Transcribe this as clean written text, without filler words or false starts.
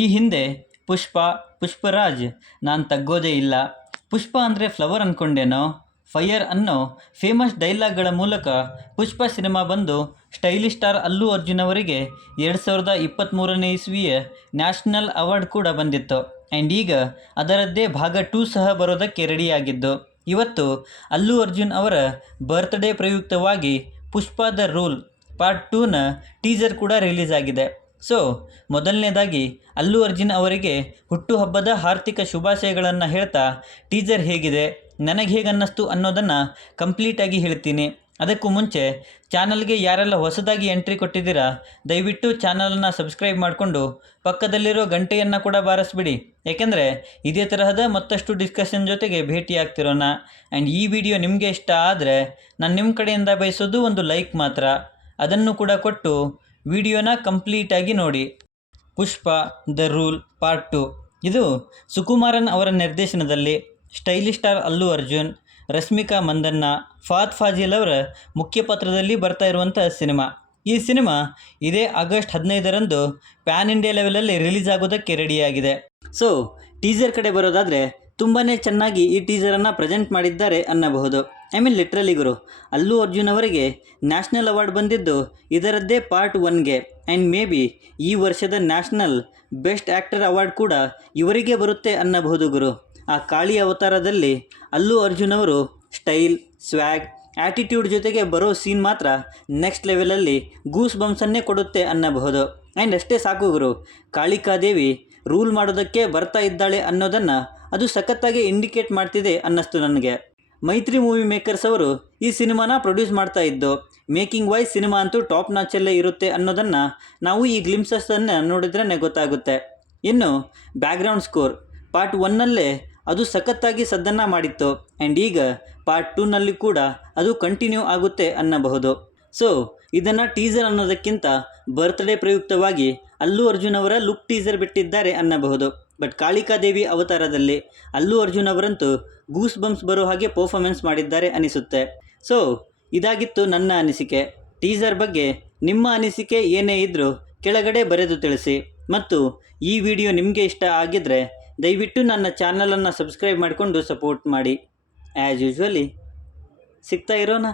ಈ ಹಿಂದೆ ಪುಷ್ಪ, ಪುಷ್ಪರಾಜ್, ನಾನು ತಗ್ಗೋದೇ ಇಲ್ಲ, ಪುಷ್ಪ ಅಂದರೆ ಫ್ಲವರ್ ಅಂದ್ಕೊಂಡೇನೋ, ಫೈಯರ್ ಅನ್ನೋ ಫೇಮಸ್ ಡೈಲಾಗ್ಗಳ ಮೂಲಕ ಪುಷ್ಪ ಸಿನಿಮಾ ಬಂದು ಸ್ಟೈಲಿಶ್ ಸ್ಟಾರ್ ಅಲ್ಲು ಅರ್ಜುನ್ ಅವರಿಗೆ 2023ನೇ ಇಸ್ವಿಯ ನ್ಯಾಷನಲ್ ಅವಾರ್ಡ್ ಕೂಡ ಬಂದಿತ್ತು. ಆ್ಯಂಡ್ ಈಗ ಅದರದ್ದೇ ಭಾಗ 2 ಸಹ ಬರೋದಕ್ಕೆ ರೆಡಿಯಾಗಿದ್ದು, ಇವತ್ತು ಅಲ್ಲು ಅರ್ಜುನ್ ಅವರ ಬರ್ತ್ಡೇ ಪ್ರಯುಕ್ತವಾಗಿ ಪುಷ್ಪ ದ ರೂಲ್ ಪಾರ್ಟ್ 2ನ ಟೀಸರ್ ಕೂಡ ರಿಲೀಸ್ ಆಗಿದೆ. ಸೊ ಮೊದಲನೇದಾಗಿ ಅಲ್ಲು ಅರ್ಜುನ್ ಅವರಿಗೆ ಹುಟ್ಟುಹಬ್ಬದ ಹಾರ್ದಿಕ ಶುಭಾಶಯಗಳನ್ನು ಹೇಳ್ತಾ ಟೀಸರ್ ಹೇಗಿದೆ, ನನಗೆ ಹೇಗೆ ಅನ್ನಿಸ್ತು ಅನ್ನೋದನ್ನು ಕಂಪ್ಲೀಟಾಗಿ ಹೇಳ್ತೀನಿ. ಅದಕ್ಕೂ ಮುಂಚೆ ಚಾನಲ್ಗೆ ಯಾರೆಲ್ಲ ಹೊಸದಾಗಿ ಎಂಟ್ರಿ ಕೊಟ್ಟಿದ್ದೀರಾ ದಯವಿಟ್ಟು ಚಾನಲನ್ನು ಸಬ್ಸ್ಕ್ರೈಬ್ ಮಾಡಿಕೊಂಡು ಪಕ್ಕದಲ್ಲಿರೋ ಗಂಟೆಯನ್ನು ಕೂಡ ಬಾರಿಸ್ಬಿಡಿ. ಏಕೆಂದರೆ ಇದೇ ತರಹದ ಮತ್ತಷ್ಟು ಡಿಸ್ಕಷನ್ ಜೊತೆಗೆ ಭೇಟಿ ಆಗ್ತಿರೋಣ. ಆ್ಯಂಡ್ ಈ ವಿಡಿಯೋ ನಿಮಗೆ ಇಷ್ಟ ಆದರೆ ನಾನು ನಿಮ್ಮ ಕಡೆಯಿಂದ ಬಯಸೋದು ಒಂದು ಲೈಕ್ ಮಾತ್ರ, ಅದನ್ನು ಕೂಡ ಕೊಟ್ಟು ವಿಡಿಯೋನ ಕಂಪ್ಲೀಟಾಗಿ ನೋಡಿ. ಪುಷ್ಪ ದ ರೂಲ್ ಪಾರ್ಟ್ 2 ಇದು ಸುಕುಮಾರನ್ ಅವರ ನಿರ್ದೇಶನದಲ್ಲಿ ಸ್ಟೈಲಿಶ್ ಸ್ಟಾರ್ ಅಲ್ಲು ಅರ್ಜುನ್, ರಶ್ಮಿಕಾ ಮಂದಣ್ಣ, ಫಹದ್ ಫಾಜಿಲ್ ಅವರ ಮುಖ್ಯ ಪಾತ್ರದಲ್ಲಿ ಬರ್ತಾ ಇರುವಂಥ ಸಿನಿಮಾ. ಈ ಸಿನಿಮಾ ಇದೇ ಆಗಸ್ಟ್ 15ರಂದು ಪ್ಯಾನ್ ಇಂಡಿಯಾ ಲೆವೆಲಲ್ಲಿ ರಿಲೀಸ್ ಆಗೋದಕ್ಕೆ ರೆಡಿಯಾಗಿದೆ. ಸೊ ಟೀಸರ್ ಕಡೆ ಬರೋದಾದರೆ ತುಂಬಾ ಚೆನ್ನಾಗಿ ಈ ಟೀಸರನ್ನು ಪ್ರೆಸೆಂಟ್ ಮಾಡಿದ್ದಾರೆ ಅನ್ನಬಹುದು. ಐ ಮೀನ್ ಲಿಟ್ರಲಿ ಗುರು, ಅಲ್ಲು ಅರ್ಜುನ್ ಅವರಿಗೆ ನ್ಯಾಷನಲ್ ಅವಾರ್ಡ್ ಬಂದಿದ್ದು ಇದರದ್ದೇ ಪಾರ್ಟ್ 1ಗೆ. ಆ್ಯಂಡ್ ಮೇ ಬಿ ಈ ವರ್ಷದ ನ್ಯಾಷನಲ್ ಬೆಸ್ಟ್ ಆ್ಯಕ್ಟರ್ ಅವಾರ್ಡ್ ಕೂಡ ಇವರಿಗೆ ಬರುತ್ತೆ ಅನ್ನಬಹುದು ಗುರು. ಆ ಕಾಳಿ ಅವತಾರದಲ್ಲಿ ಅಲ್ಲು ಅರ್ಜುನ್ ಅವರು ಸ್ಟೈಲ್, ಸ್ವ್ಯಾಗ್, ಆ್ಯಟಿಟ್ಯೂಡ್ ಜೊತೆಗೆ ಬರೋ ಸೀನ್ ಮಾತ್ರ ನೆಕ್ಸ್ಟ್ ಲೆವೆಲಲ್ಲಿ ಗೂಸ್ ಬಂಪ್ಸನ್ನೇ ಕೊಡುತ್ತೆ ಅನ್ನಬಹುದು. ಆ್ಯಂಡ್ ಅಷ್ಟೇ ಸಾಕು ಗುರು, ಕಾಳಿಕಾದೇವಿ ರೂಲ್ ಮಾಡೋದಕ್ಕೆ ಬರ್ತಾ ಇದ್ದಾಳೆ ಅನ್ನೋದನ್ನು ಅದು ಸಖತ್ತಾಗಿ ಇಂಡಿಕೇಟ್ ಮಾಡ್ತಿದೆ ಅನ್ನಿಸ್ತು ನನಗೆ. ಮೈತ್ರಿ ಮೂವಿ ಮೇಕರ್ಸ್ ಅವರು ಈ ಸಿನಿಮಾನ ಪ್ರೊಡ್ಯೂಸ್ ಮಾಡ್ತಾ ಇದ್ದು, ಮೇಕಿಂಗ್ ವೈಸ್ ಸಿನಿಮಾ ಅಂತೂ ಟಾಪ್ ನಾಚಲ್ಲೇ ಇರುತ್ತೆ ಅನ್ನೋದನ್ನು ನಾವು ಈ ಗ್ಲಿಮ್ಸಸ್ಸನ್ನು ನೋಡಿದ್ರೇ ಗೊತ್ತಾಗುತ್ತೆ. ಇನ್ನು ಬ್ಯಾಕ್ಗ್ರೌಂಡ್ ಸ್ಕೋರ್ ಪಾರ್ಟ್ 1ನಲ್ಲೇ ಅದು ಸಖತ್ತಾಗಿ ಸದ್ದನ್ನು ಮಾಡಿತ್ತು. ಆ್ಯಂಡ್ ಈಗ ಪಾರ್ಟ್ 2ನಲ್ಲಿ ಕೂಡ ಅದು ಕಂಟಿನ್ಯೂ ಆಗುತ್ತೆ ಅನ್ನಬಹುದು. ಸೊ ಇದನ್ನು ಟೀಸರ್ ಅನ್ನೋದಕ್ಕಿಂತ ಬರ್ತ್ಡೇ ಪ್ರಯುಕ್ತವಾಗಿ ಅಲ್ಲು ಅರ್ಜುನ್ ಅವರ ಲುಕ್ ಟೀಸರ್ ಬಿಟ್ಟಿದ್ದಾರೆ ಅನ್ನಬಹುದು. ಬಟ್ ಕಾಳಿಕಾದೇವಿ ಅವತಾರದಲ್ಲಿ ಅಲ್ಲು ಅರ್ಜುನ್ ಅವರಂತೂ ಗೂಸ್ ಬಂಪ್ಸ್ ಬರೋ ಹಾಗೆ ಪರ್ಫಾರ್ಮೆನ್ಸ್ ಮಾಡಿದ್ದಾರೆ ಅನಿಸುತ್ತೆ. ಸೊ ಇದಾಗಿತ್ತು ನನ್ನ ಅನಿಸಿಕೆ. ಟೀಸರ್ ಬಗ್ಗೆ ನಿಮ್ಮ ಅನಿಸಿಕೆ ಏನೇ ಇದ್ದರೂ ಕೆಳಗಡೆ ಬರೆದು ತಿಳಿಸಿ. ಮತ್ತು ಈ ವಿಡಿಯೋ ನಿಮಗೆ ಇಷ್ಟ ಆಗಿದ್ದರೆ ದಯವಿಟ್ಟು ನನ್ನ ಚಾನಲನ್ನು ಸಬ್ಸ್ಕ್ರೈಬ್ ಮಾಡಿಕೊಂಡು ಸಪೋರ್ಟ್ ಮಾಡಿ. ಆ್ಯಸ್ ಯೂಶ್ವಲಿ ಸಿಗ್ತಾ ಇರೋಣ.